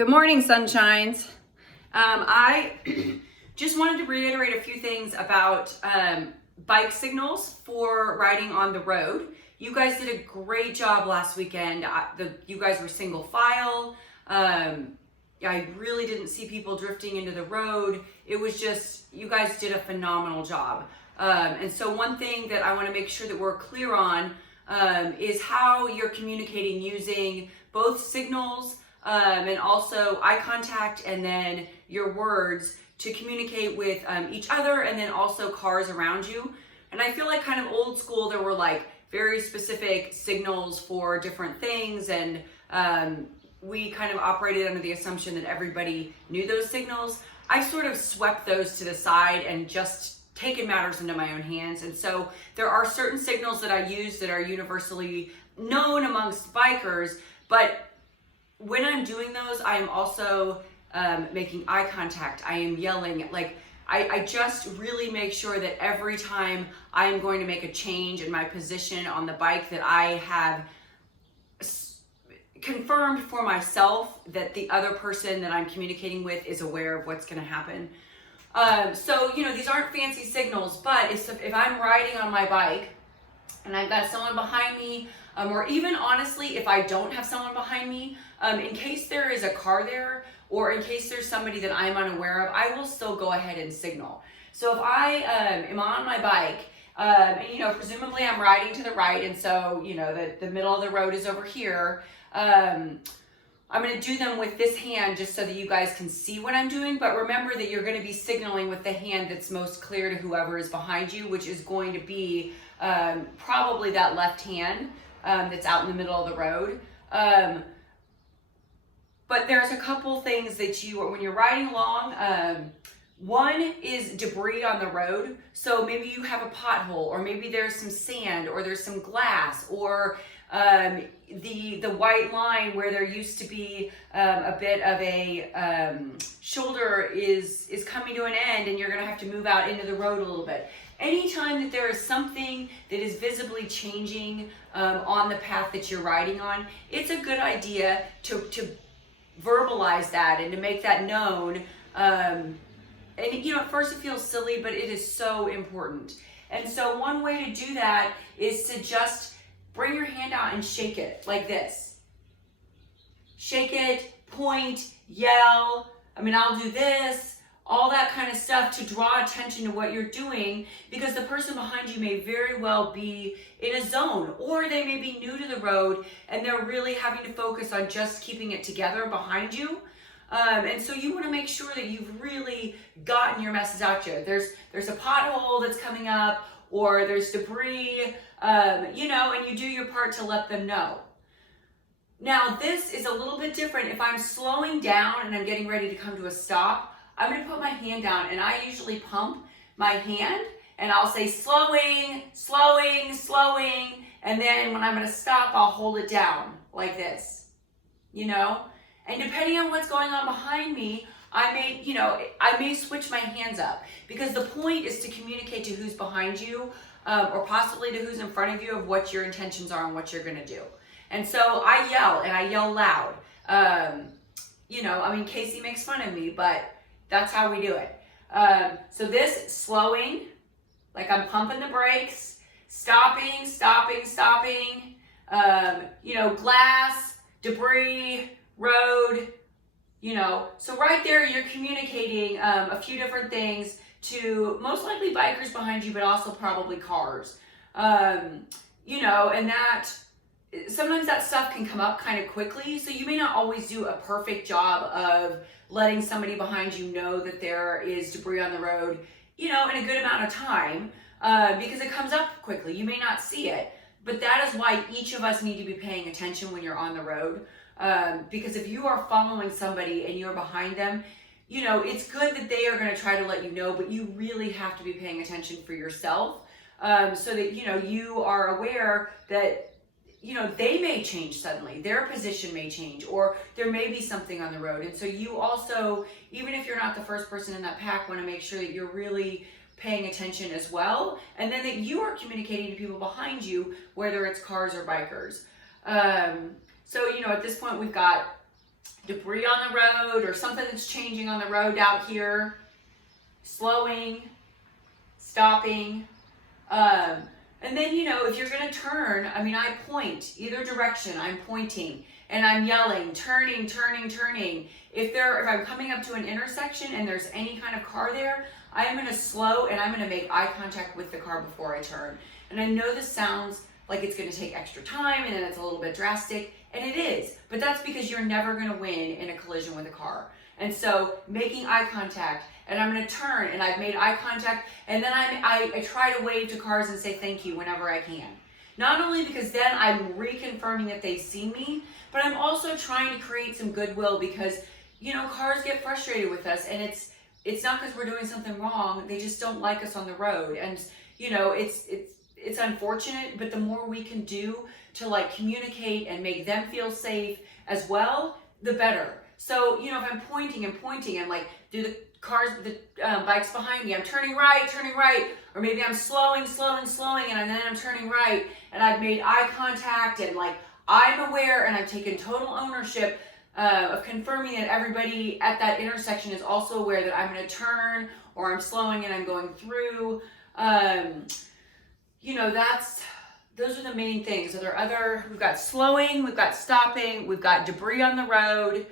Good morning, sunshines. I just wanted to reiterate a few things about bike signals for riding on the road. You guys did a great job last weekend. You guys were single file. I really didn't see people drifting into the road. It was just, you guys did a phenomenal job. And so one thing that I want to make sure that we're clear on is how you're communicating using both signals and also eye contact and then your words to communicate with each other and then also cars around you. And I feel like kind of old school, there were like very specific signals for different things, and we kind of operated under the assumption that everybody knew those signals. I sort of swept those to the side and just taken matters into my own hands. And so there are certain signals that I use that are universally known amongst bikers, but when I'm doing those, I am also making eye contact. I am yelling. Like I just really make sure that every time I am going to make a change in my position on the bike that I have confirmed for myself that the other person that I'm communicating with is aware of what's going to happen. So, you know, these aren't fancy signals, but if I'm riding on my bike and I've got someone behind me, or even honestly, if I don't have someone behind me, in case there is a car there, or in case there's somebody that I'm unaware of, I will still go ahead and signal. So if I am on my bike, and you know, presumably I'm riding to the right, and so, you know, the middle of the road is over here, I'm going to do them with this hand just so that you guys can see what I'm doing. But remember that you're going to be signaling with the hand that's most clear to whoever is behind you, which is going to be probably that left hand that's out in the middle of the road. But there's a couple things that when you're riding along, one is debris on the road. So maybe you have a pothole, or maybe there's some sand, or there's some glass, or the white line where there used to be a bit of a shoulder is coming to an end, and you're going to have to move out into the road a little bit. Anytime that there is something that is visibly changing on the path that you're riding on, it's a good idea to verbalize that and to make that known. And you know, at first it feels silly, but it is so important. And so one way to do that is to just bring your hand out and shake it like this. Shake it, point, yell. I mean, I'll do this, all that kind of stuff to draw attention to what you're doing, because the person behind you may very well be in a zone, or they may be new to the road and they're really having to focus on just keeping it together behind you. And so you want to make sure that you've really gotten your message out there. There's a pothole that's coming up, or there's debris, you know, and you do your part to let them know. Now, this is a little bit different. If I'm slowing down and I'm getting ready to come to a stop, I'm going to put my hand down, and I usually pump my hand, and I'll say slowing, slowing, slowing, and then when I'm going to stop, I'll hold it down like this, you know? And depending on what's going on behind me, I may switch my hands up, because the point is to communicate to who's behind you, or possibly to who's in front of you, of what your intentions are and what you're going to do. And so I yell, and I yell loud. You know, I mean, Casey makes fun of me, but that's how we do it. So this slowing, like I'm pumping the brakes, stopping, stopping, stopping, you know, glass, debris, road, you know. So right there, you're communicating a few different things to most likely bikers behind you, but also probably cars. You know, and that sometimes that stuff can come up kind of quickly. So you may not always do a perfect job of letting somebody behind you know that there is debris on the road, you know, in a good amount of time, because it comes up quickly. You may not see it, but that is why each of us need to be paying attention when you're on the road. Because if you are following somebody and you're behind them, you know, it's good that they are going to try to let you know, but you really have to be paying attention for yourself, so that, you know, you are aware that, you know, they may change suddenly, their position may change, or there may be something on the road. And so you also, even if you're not the first person in that pack, want to make sure that you're really paying attention as well. And then that you are communicating to people behind you, whether it's cars or bikers. So, you know, at this point we've got debris on the road or something that's changing on the road out here, slowing, stopping. And then, you know, if you're going to turn, I mean, I point either direction. I'm pointing and I'm yelling, turning, turning, turning. If I'm coming up to an intersection and there's any kind of car there, I am going to slow and I'm going to make eye contact with the car before I turn. And I know this sounds like it's going to take extra time and then it's a little bit drastic, and it is, but that's because you're never going to win in a collision with a car. And so making eye contact, and I'm going to turn and I've made eye contact, and then I try to wave to cars and say thank you whenever I can. Not only because then I'm reconfirming that they've seen me, but I'm also trying to create some goodwill because, you know, cars get frustrated with us, and it's not because we're doing something wrong. They just don't like us on the road. And, you know, it's unfortunate, but the more we can do to like communicate and make them feel safe as well, the better. So, you know, if I'm pointing and pointing and like, do the bikes behind me, I'm turning right, or maybe I'm slowing, and then I'm turning right, and I've made eye contact, and like, I'm aware and I've taken total ownership of confirming that everybody at that intersection is also aware that I'm going to turn, or I'm slowing and I'm going through. You know, those are the main things. We've got slowing, we've got stopping, we've got debris on the road,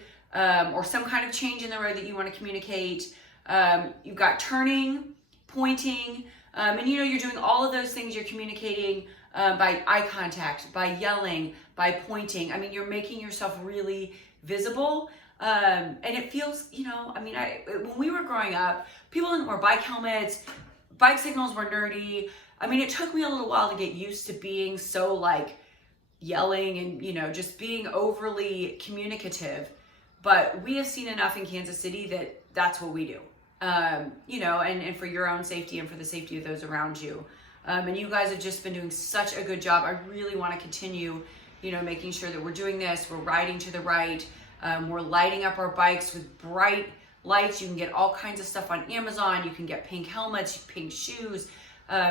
or some kind of change in the road that you want to communicate. You've got turning, pointing, and you know, you're doing all of those things. You're communicating by eye contact, by yelling, by pointing. I mean, you're making yourself really visible. And it feels, you know, I mean, when we were growing up, people didn't wear bike helmets, bike signals were nerdy. I mean, it took me a little while to get used to being so like yelling and, you know, just being overly communicative. But we have seen enough in Kansas City that that's what we do, you know, and for your own safety and for the safety of those around you. And you guys have just been doing such a good job. I really want to continue, you know, making sure that we're doing this. We're riding to the right. We're lighting up our bikes with bright lights. You can get all kinds of stuff on Amazon. You can get pink helmets, pink shoes,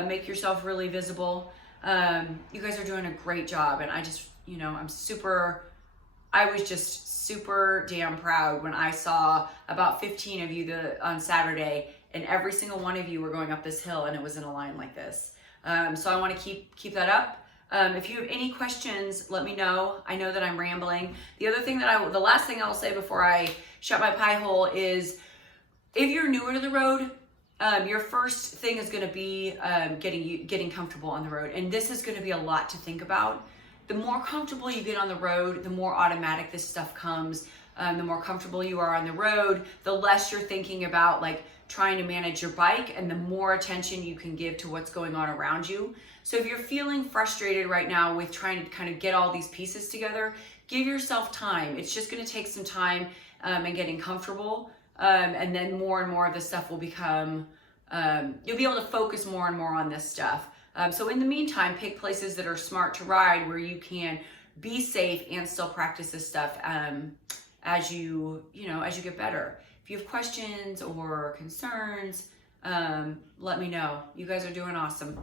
make yourself really visible. You guys are doing a great job. And I just, you know, I was just super damn proud when I saw about 15 of you on Saturday, and every single one of you were going up this hill and it was in a line like this. So I want to keep that up. If you have any questions, let me know. I know that I'm rambling. The last thing I'll say before I shut my pie hole is, if you're newer to the road, your first thing is going to be getting comfortable on the road, and this is going to be a lot to think about. The more comfortable you get on the road, the more automatic this stuff comes. The more comfortable you are on the road, the less you're thinking about like trying to manage your bike, and the more attention you can give to what's going on around you. So if you're feeling frustrated right now with trying to kind of get all these pieces together, give yourself time. It's just going to take some time and getting comfortable. And then more and more of this stuff will become, you'll be able to focus more and more on this stuff. So in the meantime, pick places that are smart to ride, where you can be safe and still practice this stuff as you get better. If you have questions or concerns, let me know. You guys are doing awesome.